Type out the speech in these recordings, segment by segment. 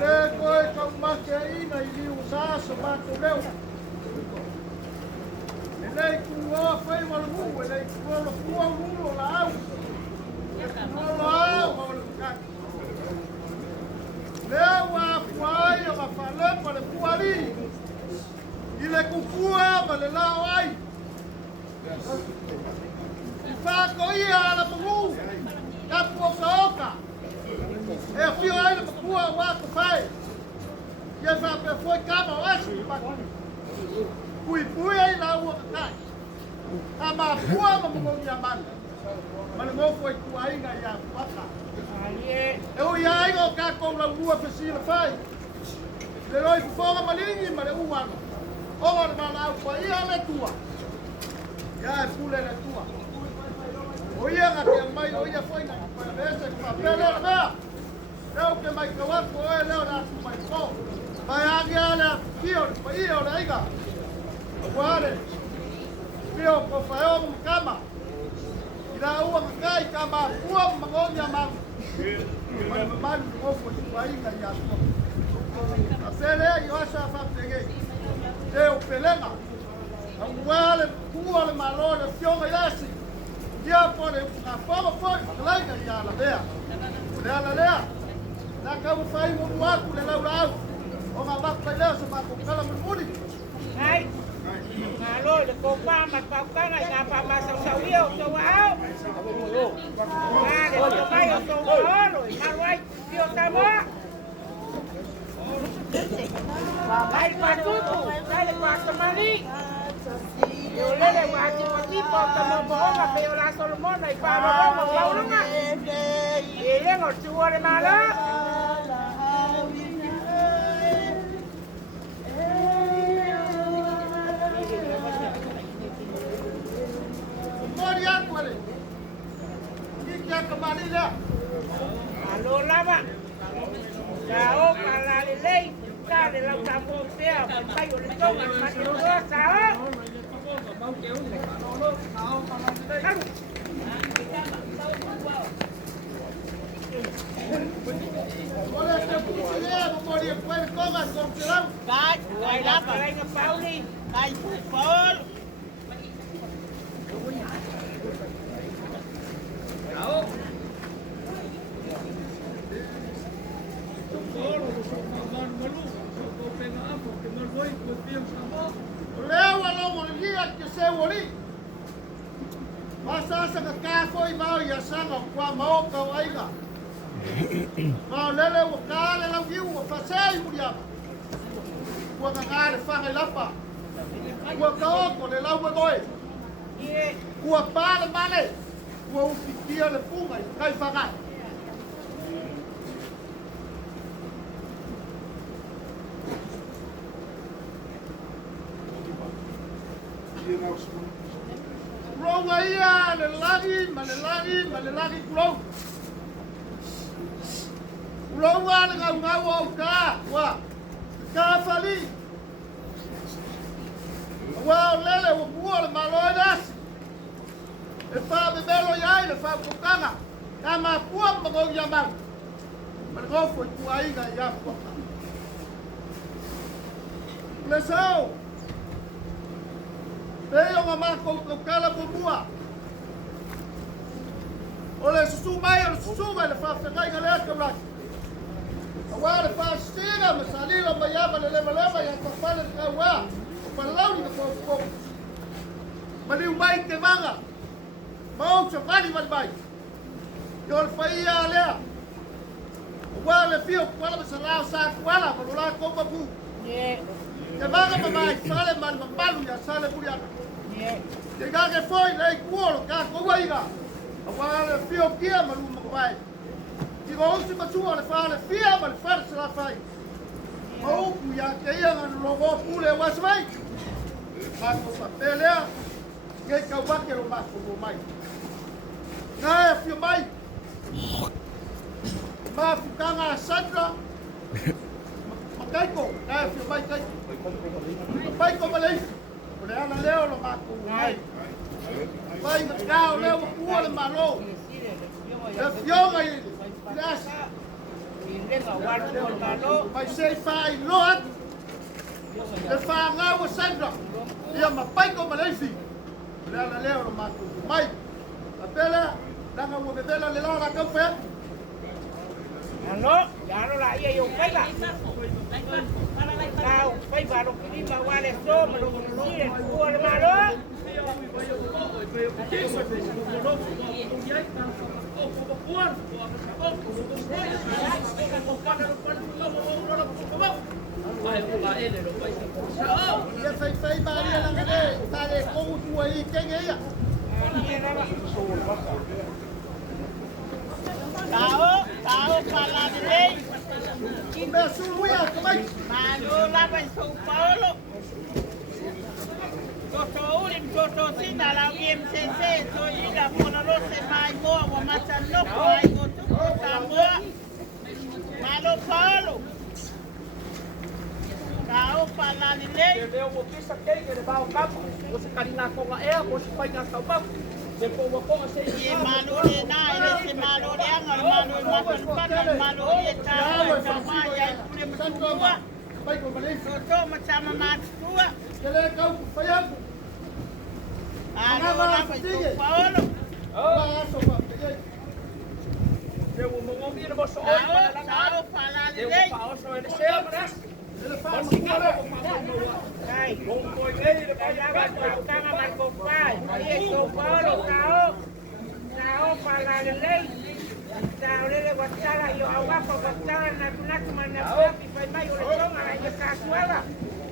Le koe kau make ina I liu sasa mātou leo. E lei kuoa whai walamu, e lei kuoa la kua ulo la au. E kuoa la au ma wala kukaki. Lea wa fuai o ma whalepa le kuari. I le kukua ma le lao ai. I whako ia ala mungu. Ka puoka oka. E whio ai le makua o wako whai. Ia whape foi kama o asu I maki. Pui pui ai la ua kakai. A ma pua ma mungu ia manga. Ma le ngofo I kua inga ia waka. E ui ai o kako la ua whesila whai. Le roi fufonga malingi ma le uano. Onga le mana au kwa ia le tua. Ia e pule le tua. O ia ngati ang mai o ia foi na kwa vese kwa pele la mea. Leo ke mai kawako e leo na atu mai ko. Mai angi ale kio le pa ia o le aiga. Wale. Kio ko whaeo mkama. Ila ua kakai kama ua mangonia mangu. Mai mamani kofo I kwa inga ia tua. Asele I wasa whaptege. Te o pelenga. Ang wale kua le malo le fionga ilasi. Ia pone na fama foi kalaiga ia la lea. Le ala lea. Na kau fai mo waku le lau lau. O ma bak pai lea sa ma ko kala mo muni. Hai. Ngalo le ko pa ma pa ka na nga pa ma sa sa wio to wao. Na le to mai o to oro, ma wai tio ta mo. Vai pa tutu, dai le pa to mali. Yo le wa ti pa ti po ta mo mo ma pe o la Solomon ai pa mo mo pa o nga. E le ngo tu ore ma la. Alo lava. Ya o para le lei, ka le la ta mo sea, pa yo le tonga ma yo lo sa. Olha que puxilha, não podia pôr como as compras. Vai lá para aí na Pauli. Vai por Leo a lo molia que se wori. Masa sa ka foi mau ia sanga kwa mau ka waiga. Mau lele o ka le la viu o fasei muria. Kwa ka ngale fa ngai lapa. Kwa ka o le lau ma doi. Kwa pa le male. Kwa u pikia le punga kai fa ngai. Ronga ia le lagi kulong. Kulong wa le ngau au ka wa ka fali. Wa lele wa bua le maloi das. E fa be belo ia le fa kokanga. Kama pua mo ya mang. Mergo foi ku aiga ia ko. Lesao. Peo ngama ko kala bubua. Ole susu mai ole susu mai le fa fekai gale ka la. Awale fa stira masalilo mayaba le leva ya tafale ka wa. Pa launi ka ko. Mali mai te manga. Mau se fani mai. Yo fa ia le. Wale fio kwala masala sa kwala ko la ko babu. Te vaga mamai sale man malu ya sale buria. Te gaga foi lei kuolo ka ko waiga. Awale fio kia malu makwai. Ti go usi matua le fale fia mal fale sala fai. Mau ku ya ke ia ngan logo pule wasmai. Ma ko papelea ke ka wake ro ma ko mai. Na fio mai. Ma fukanga Sandra. Kaiko, kaya fio mai kaiko. Mai ko malay. Ole ala leo lo mako mai. Mai na kao leo kuo le malo. Le fio mai. Las. lenga wan suol malo. Mai sei fai loat. Le fa ngau sandra. Ia mapai ko Malaysia. Le ala leo no matu. Mai. Apela danga mo bebela le la ka fe. Ano, ano la ia yo pega. Kau pai baru kini bawa le so malo ni suol malo. Ia fai bari ala ngale. Tale ko tu ai kenge ia. Kau pala deh. Kimbe suya kamai. Malu laba São Paulo. Toto ulim toto sina la UMCC so ila mona lose mai mo wa matano ko ai go tu tambo. Malu Paulo. Kau pala deh. Leo mo kisa kay ke ba o kapo. Você carina ko nga e, você fai nga sa pa. Depois vou com você. Ye malu de na ile se malu de angal malu mapan pan malu ye tahu sama ya kule mtua. Pai ko Malaysia. Toto macam matua. Kele kau fayam. Ano laba São Paulo. Ba so pa. Eu mo ngomi na boso. Kau pala Eu deh. pa oso ele se mas. Ele fa mo Hai. Bom foi ele, Kaya kang magpupay. Iya, São Paulo, tao pala lelay. Tao lele watala yo awako watala na tunatu manapapi pa mayo le tonga la yo kasuala.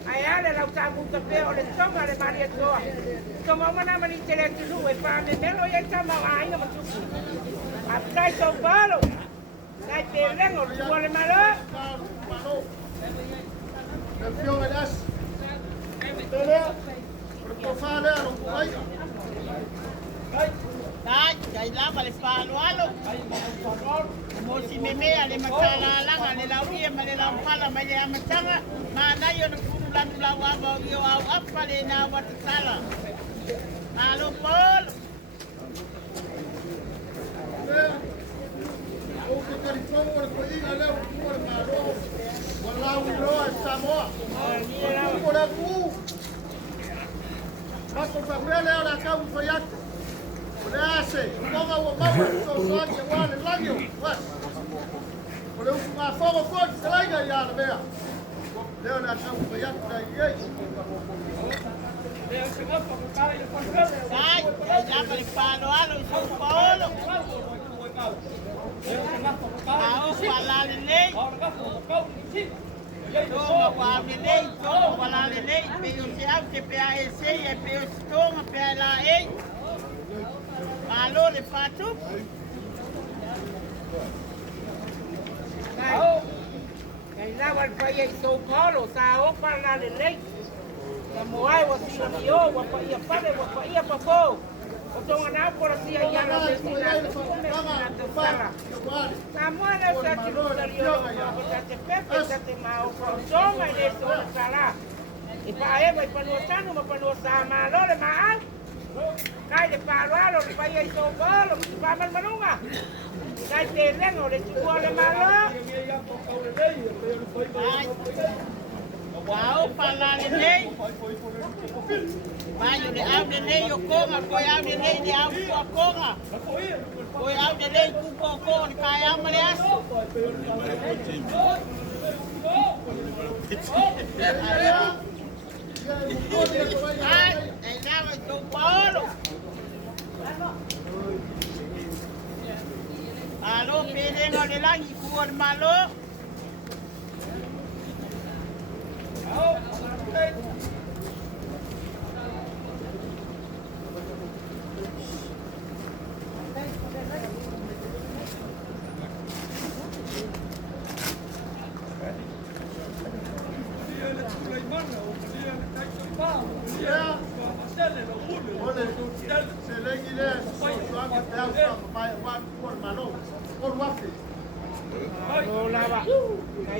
Ayale la utabu kapeo le tonga le maria toa. Tonga mana mani tele tulu e pa me melo ya tama ai na matuku. Aprai São Paulo. Dai pelengo le malo. El fion elas. Ele. Por fale no pai. Dai lava le palo alo. Mo si meme ale matala langa le laurie male la pala male amatanga. Mana yo no puru lan la wa ba yo au apa le na wa tsala. Alo Paul. O que quer então por coisa leu por maro. Wala ulo Samoa. Por aku. Bako fabrele ala kau fayat. Ase, konga wa mawa so swagi wale langio. Was. Ole u ma fogo fort selaiga ya la bea. Leo na kau fayat da ye. Leo se va para cara e por ver. Dai lava le palo alo São Paulo. Tao pala lelay. Toma wa lelay, toma pala lelay. Pero se au te pea ese e pero se toma pea la ei. Alo le patu. Dai lava el país São Paulo, tao pala lelay. Kamuai wa sila niyo, wa pa iya pare, wa pa iya papo. Otonga na por siya ya na desina, na tsala. Samuel sa tinusario, sa te pepe, sa te mao, songa ile so sala. Ipae wa panuosano, mapanuosama, lore maan. Kai de parualo, le paia i São Paulo, pa man manunga. Kai te lengo, le tuo le malo. Wow, pala lelay. Mayo de au de lei o konga, koi au de lei de au kua konga. Koi au de lei kuko konga, kai au male aso. Ai, ei nava i São Paulo. Alo, pelenga le langi kua de malo.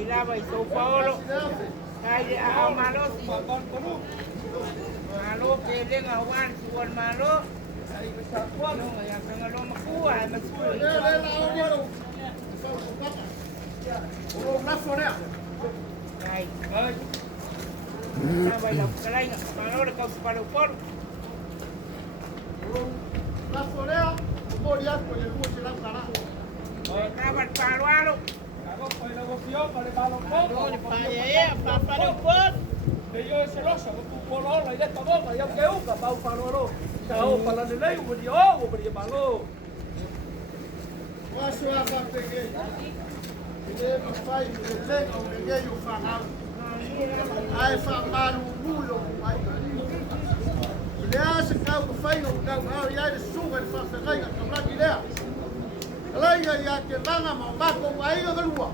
Lava i São Paulo. Kai au malo si. Malo pelenga wan suon malo. No ya kanga lo makua, makua. sorea. Ai, Ai, na vai la kalainga, malore kau para por. La sorea, mori ako le lua se la kara. Na vai parualo. ako pai na gofio para balon No, poco. ni pa e, pa para por. Te yo ese losa, tu polo la ida boca, ya que uka pau panoro. Tao para le lei, o di o, o di malo. Waso a ka pege. Ele ma fai le le o le le yo fa na. Ai fa malu mulo mai. Le a se ka ko fai o ka o ya de suga fa se kai ka ra ki le. Ala ya ke langa ma ma ko ai ga lua.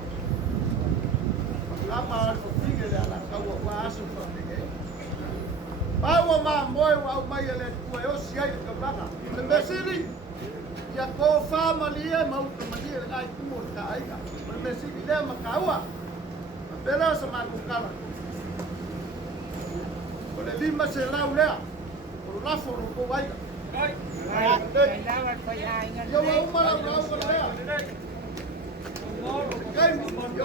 Apa ko fige le ala ka wa aso fa pege. Bawa ma moi wa mai le ku e o si ai ka baka. Le mesili ya ko fama lia mau ka malia ai ku ka ai ka le mesili le ma ka wa pela sa ma ku kala ko le lima se la ule ko la fo ro ko ai Ai, Ai, na vai pa ai nga. yo wa uma la ko le kai yo